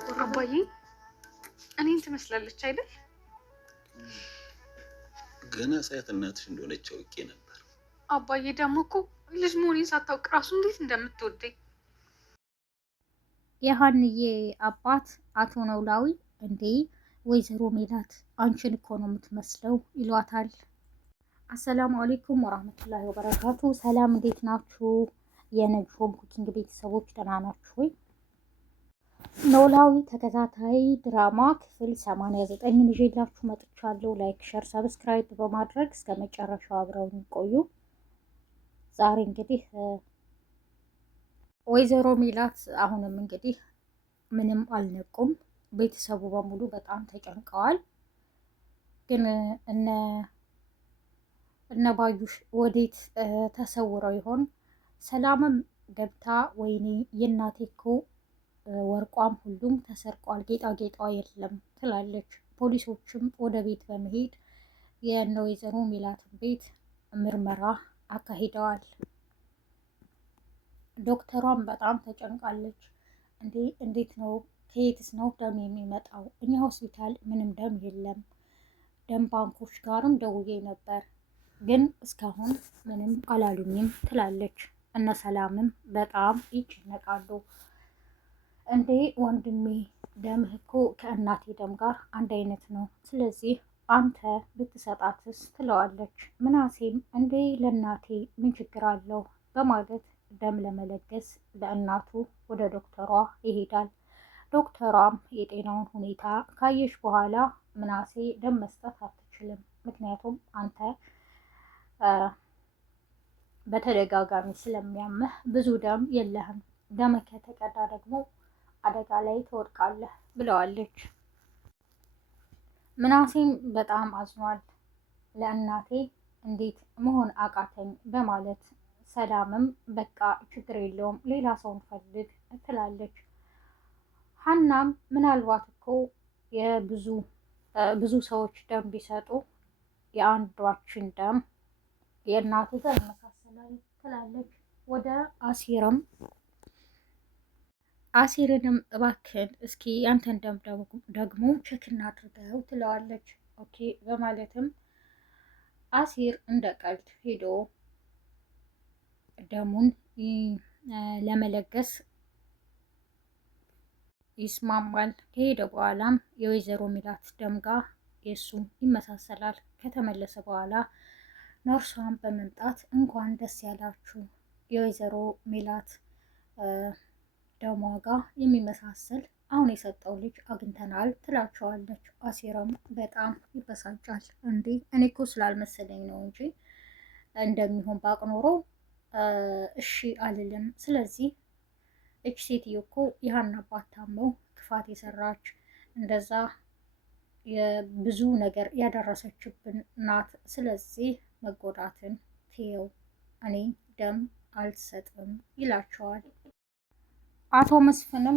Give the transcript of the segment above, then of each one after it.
አባዬ እኔን ትመስላለች አይደል? ገና ሳያት እናትሽ እንደሆነች አውቄ ነበር። አባዬ ደግሞ እኮ ልጅ መሆኔን ሳታውቅ ራሱ እንዴት እንደምትወደኝ። የሀንዬ አባት አቶ ኖላዊ እንዴ ወይዘሮ ሜላት አንቺን እኮ ነው የምትመስለው ይሏታል። አሰላሙ አሌይኩም ወራህመቱላሂ ወበረካቱ። ሰላም እንዴት ናችሁ? የነጆም ኩኪንግ ቤተሰቦች ደህና ናችሁ ወይ? ኖላዊ ተከታታይ ድራማ ክፍል 89 ይዤላችሁ መጥቻለሁ። ላይክ፣ ሸር፣ ሰብስክራይብ በማድረግ እስከ መጨረሻው አብረውን ቆዩ። ዛሬ እንግዲህ ወይዘሮ ሜላት አሁንም እንግዲህ ምንም አልነቁም። ቤተሰቡ በሙሉ በጣም ተጨንቀዋል። ግን እነ ባዩሽ ወዴት ተሰውረው ይሆን? ሰላምም ገብታ ወይኔ የእናቴ እኮ ወርቋም ሁሉም ተሰርቋል፣ ጌጣጌጧ የለም ትላለች። ፖሊሶችም ወደ ቤት በመሄድ የእነ ወይዘሮ ሜላትን ቤት ምርመራ አካሂደዋል። ዶክተሯም በጣም ተጨንቃለች። እንዴት ነው? ከየትስ ነው ደም የሚመጣው? እኛ ሆስፒታል ምንም ደም የለም። ደም ባንኮች ጋርም ደውዬ ነበር፣ ግን እስካሁን ምንም አላሉኝም ትላለች። እነ ሰላምም በጣም ይጨነቃሉ። እንዴ ወንድሜ ደምህ እኮ ከእናቴ ደም ጋር አንድ አይነት ነው፣ ስለዚህ አንተ ብትሰጣትስ ትለዋለች። ምናሴም እንዴ ለእናቴ ምን ችግር አለው በማለት ደም ለመለገስ ለእናቱ ወደ ዶክተሯ ይሄዳል። ዶክተሯም የጤናውን ሁኔታ ካየሽ በኋላ ምናሴ ደም መስጠት አትችልም፣ ምክንያቱም አንተ በተደጋጋሚ ስለሚያምህ ብዙ ደም የለህም፣ ደም ከተቀዳ ደግሞ አደጋ ላይ ትወድቃለህ ብለዋለች። ምናሴም በጣም አዝኗል። ለእናቴ እንዴት መሆን አቃተኝ በማለት ሰላምም በቃ ችግር የለውም ሌላ ሰውን ፈልግ ትላለች። ሀናም ምናልባት እኮ ብዙ ሰዎች ደም ቢሰጡ የአንዷችን ደም የእናቴ ጋር ይመሳሰላል ትላለች። ወደ አሲርንም እባክን እስኪ ያንተን ደም ደግሞ ቼክ እናድርገው ትለዋለች። ኦኬ በማለትም አሲር እንደ ቀልድ ሄዶ ደሙን ለመለገስ ይስማማል። ከሄደ በኋላም የወይዘሮ ሜላት ደም ጋር የእሱ ይመሳሰላል። ከተመለሰ በኋላ ነርሷን በመምጣት እንኳን ደስ ያላችሁ የወይዘሮ ሜላት ደሟ ጋር የሚመሳሰል አሁን የሰጠው ልጅ አግኝተናል ትላቸዋለች። አሲረም በጣም ይበሳጫል። እንዴ እኔ እኮ ስላልመሰለኝ ነው እንጂ እንደሚሆን ባቅ ኖሮ እሺ አልልም። ስለዚህ እች ሴትዮ እኮ የሀና አባት ታመው ክፋት የሰራች እንደዛ የብዙ ነገር ያደረሰችብን ናት። ስለዚህ መጎዳትን ትየው፣ እኔ ደም አልሰጥም ይላቸዋል። አቶ መስፍንም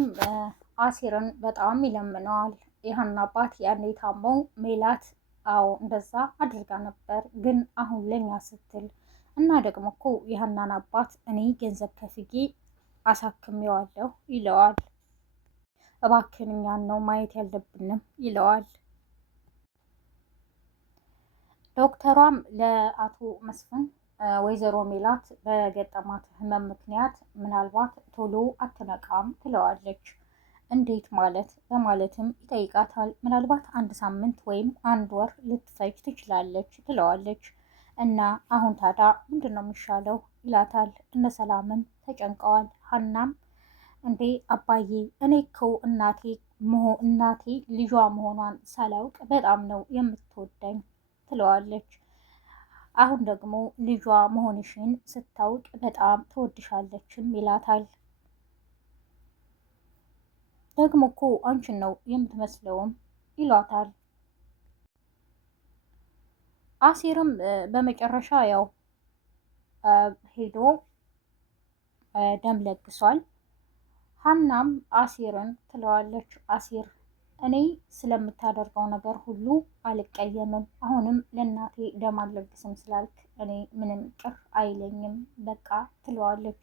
አሲርን በጣም ይለምነዋል። የሀና አባት ያኔ ታመው ሜላት አዎ እንደዛ አድርጋ ነበር፣ ግን አሁን ለኛ ስትል እና ደግሞ እኮ የሀናን አባት እኔ ገንዘብ ከፍዬ አሳክሜዋለሁ ይለዋል። እባክን እኛን ነው ማየት ያለብንም ይለዋል። ዶክተሯም ለአቶ መስፍን ወይዘሮ ሜላት በገጠማት ህመም ምክንያት ምናልባት ቶሎ አትነቃም ትለዋለች። እንዴት ማለት በማለትም ይጠይቃታል። ምናልባት 1 ሳምንት ወይም 1 ወር ልትፈጅ ትችላለች ትለዋለች። እና አሁን ታዲያ ምንድን ነው የሚሻለው ይላታል። እነ ሰላምም ተጨንቀዋል። ሀናም እንዴ አባዬ እኔ እኮ እናቴ ልጇ መሆኗን ሳላውቅ በጣም ነው የምትወደኝ ትለዋለች። አሁን ደግሞ ልጇ መሆንሽን ስታውቅ በጣም ትወድሻለችም ይላታል። ደግሞ እኮ አንቺን ነው የምትመስለውም ይሏታል። አሲርም በመጨረሻ ያው ሄዶ ደም ለግሷል። ሀናም አሲርን ትለዋለች። አሲር እኔ ስለምታደርገው ነገር ሁሉ አልቀየምም፣ አሁንም ለእናቴ ደም አልለግስም ስላልክ እኔ ምንም ቅር አይለኝም በቃ ትለዋለች።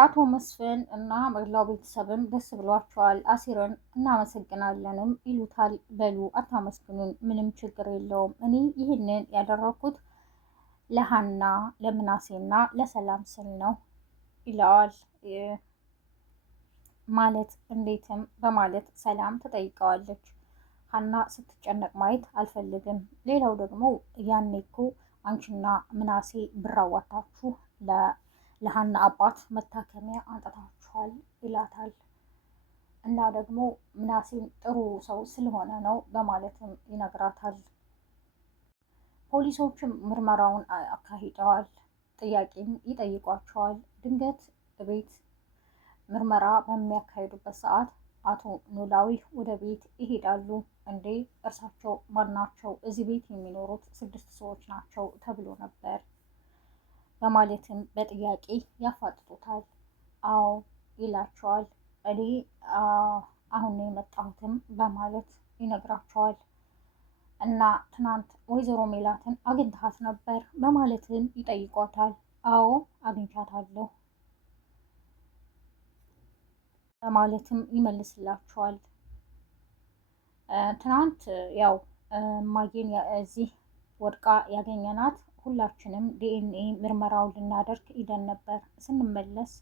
አቶ መስፍን እና መላው ቤተሰብም ደስ ብሏቸዋል። አሲርን እናመሰግናለንም ይሉታል። በሉ አታመስግኑን፣ ምንም ችግር የለውም። እኔ ይህንን ያደረኩት ለሀና ለምናሴና ለሰላም ስል ነው ይለዋል። ማለት እንዴትም በማለት ሰላም ትጠይቀዋለች። ሀና ስትጨነቅ ማየት አልፈልግም። ሌላው ደግሞ ያኔ እኮ አንቺና ምናሴ ብር አዋጣችሁ ለሀና አባት መታከሚያ አንጥታችኋል ይላታል። እና ደግሞ ምናሴን ጥሩ ሰው ስለሆነ ነው በማለትም ይነግራታል። ፖሊሶችም ምርመራውን አካሂደዋል። ጥያቄም ይጠይቋቸዋል። ድንገት ቤት ምርመራ በሚያካሂዱበት ሰዓት አቶ ኖላዊ ወደ ቤት ይሄዳሉ። እንዴ እርሳቸው ማናቸው? እዚህ ቤት የሚኖሩት 6 ሰዎች ናቸው ተብሎ ነበር በማለትም በጥያቄ ያፋጥጡታል። አዎ ይላቸዋል። እኔ አሁን ነው የመጣሁትም በማለት ይነግራቸዋል። እና ትናንት ወይዘሮ ሜላትን አግኝተሃት ነበር በማለትም ይጠይቋታል። አዎ አግኝቻታለሁ በማለትም ይመልስላቸዋል። ትናንት ያው ማጌን እዚህ ወድቃ ያገኘናት ሁላችንም ዲኤንኤ ምርመራውን ልናደርግ ሂደን ነበር። ስንመለስ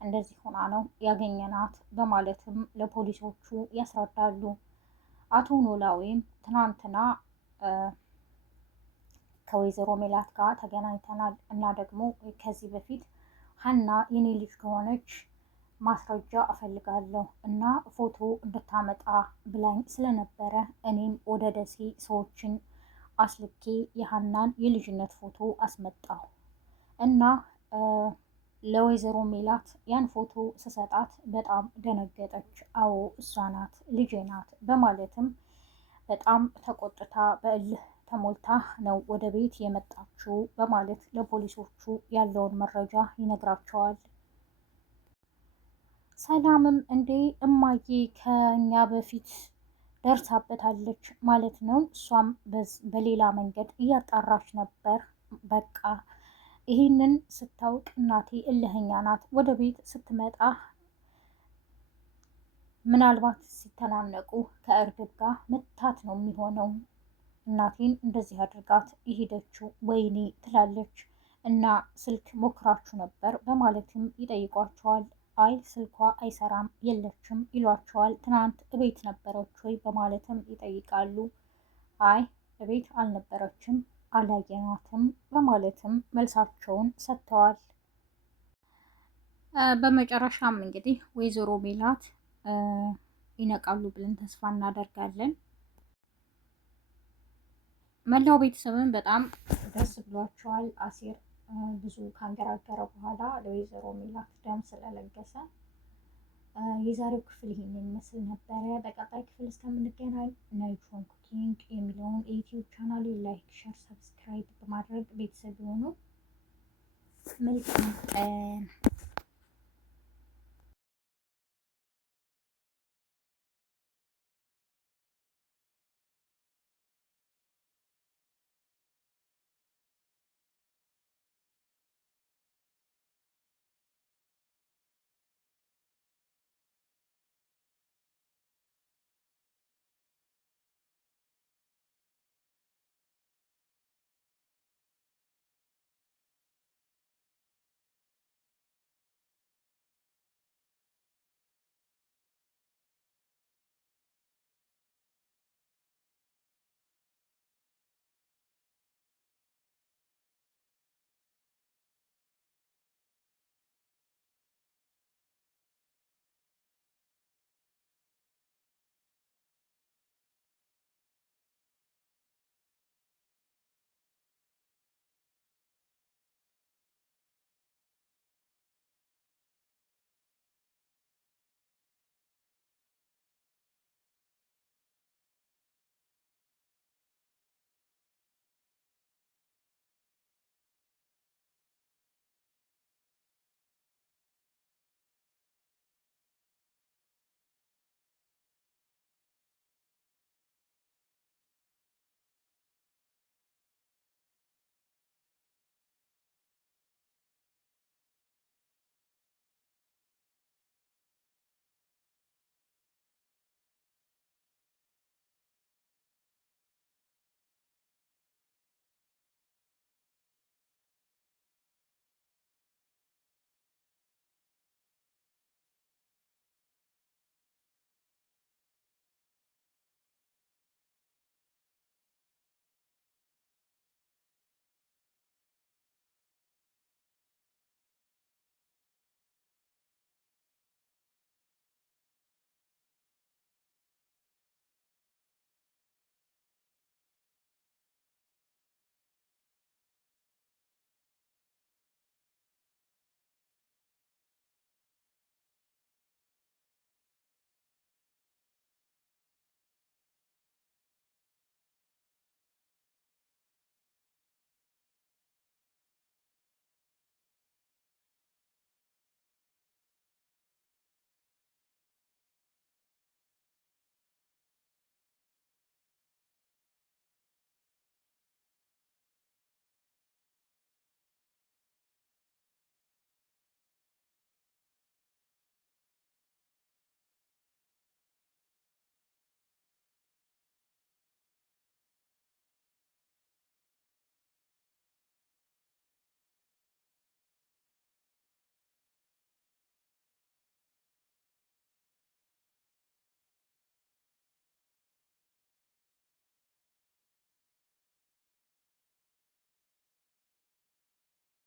እንደዚህ ሆና ነው ያገኘናት በማለትም ለፖሊሶቹ ያስረዳሉ። አቶ ኖላዊም ትናንትና ከወይዘሮ ሜላት ጋር ተገናኝተናል እና ደግሞ ከዚህ በፊት ሀና የኔ ልጅ ከሆነች ማስረጃ እፈልጋለሁ እና ፎቶ እንድታመጣ ብላኝ ስለነበረ እኔም ወደ ደሴ ሰዎችን አስልኬ የሀናን የልጅነት ፎቶ አስመጣሁ እና ለወይዘሮ ሜላት ያን ፎቶ ስሰጣት በጣም ደነገጠች። አዎ እሷ ናት፣ ልጄ ናት በማለትም በጣም ተቆጥታ በእልህ ተሞልታ ነው ወደ ቤት የመጣችው በማለት ለፖሊሶቹ ያለውን መረጃ ይነግራቸዋል። ሰላምም እንዴ እማዬ ከኛ በፊት ደርሳበታለች ማለት ነው፣ እሷም በሌላ መንገድ እያጣራች ነበር። በቃ ይህንን ስታውቅ እናቴ እልህኛ ናት። ወደ ቤት ስትመጣ ምናልባት ሲተናነቁ ከእርግብ ጋር መታት ነው የሚሆነው። እናቴን እንደዚህ አድርጋት የሄደችው ወይኔ ትላለች። እና ስልክ ሞክራችሁ ነበር በማለትም ይጠይቋቸዋል። አይ ስልኳ አይሰራም የለችም ይሏቸዋል። ትናንት እቤት ነበረች ወይ በማለትም ይጠይቃሉ። አይ እቤት አልነበረችም አላየናትም በማለትም መልሳቸውን ሰጥተዋል። በመጨረሻም እንግዲህ ወይዘሮ ሜላት ይነቃሉ ብለን ተስፋ እናደርጋለን። መላው ቤተሰብን በጣም ደስ ብሏቸዋል። አሲር ብዙ ካንገራገረ በኋላ ለወይዘሮ ሜላት ደም ስለለገሰ የዛሬው ክፍል ይሄን የሚመስል ነበረ። በቀጣይ ክፍል እስከምንገናኝ ናይጆን ኩኪንግ የሚለውን የዩቲዩብ ቻናል ላይክ፣ ሸር፣ ሰብስክራይብ በማድረግ ቤተሰብ የሆኑ መልካም ቀን